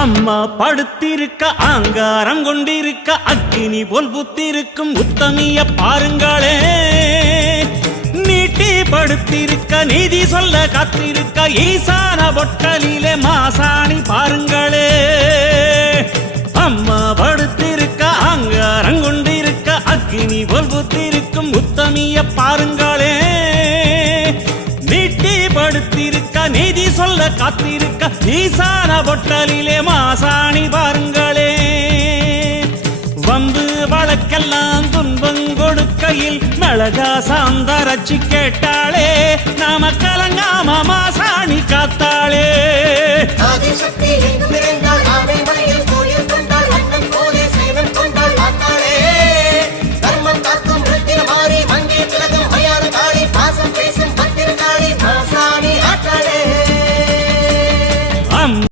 அம்மா படுத்திருக்க ஆங்காரம் கொண்டிருக்க அக்கினி போல் புத்திருக்கும் உத்தமிய பாருங்களே. நீட்டி படுத்திருக்க நீதி சொல்ல காத்திருக்க ஈசான பொட்டலிலே மாசாணி பாருங்களே. அம்மா படுத்திருக்க ஆங்காரம் கொண்டிருக்க அக்கினி போல் புத்திருக்கும் உத்தமிய பாருங்களே. நீட்டி படுத்திருக்க நீதி சொல்ல காத்திருக்க ஈசான பொட்டலிலே மாசாணி பாருங்களே. வம்பு வழக்கெல்லாம் துன்பம் கொடுக்கையில் மிளகா சாந்தரச்சி கேட்டாளே. நாம கலங்காம மாசாணி காத்தாளே.